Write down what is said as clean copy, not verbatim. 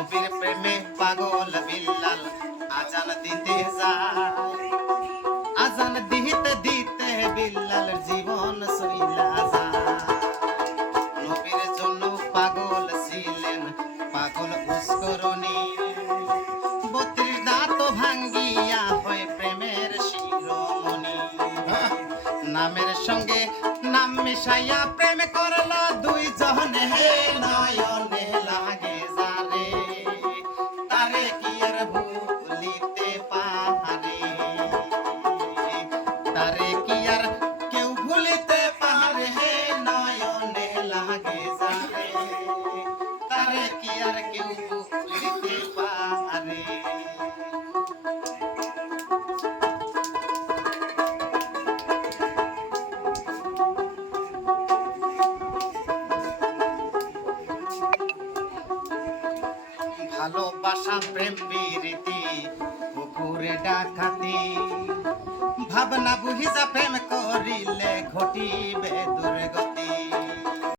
নবীর প্রেমে পাগল বিল্লাল আজান দিতে যায়, আজান দিতে দিতে বিল্লালের জীবন চইলা যায়। নবীর জন্য পাগল ছিলেন পাগল উস্করণী, ৩২ দাঁত ভাঙ্গিয়া হয় প্রেমের শিরোমণি। নামের সঙ্গে নাম মিশাইয়া প্রেম করল দুই জনে, নয়নে লাগে যারে তারে কি আর ভুলিতে পারে, তারে কি আর কেউ ভুলিতে পারে, নয়নে লাগে যারে তারে কি আর কেউ ভুলিতে পারে। ভালোবাসা প্রেম প্রীতি পুকুরে ডাকাতি, ভাবনা বুঝিসা প্রেম করিলে ঘটিবে দুর্গতি।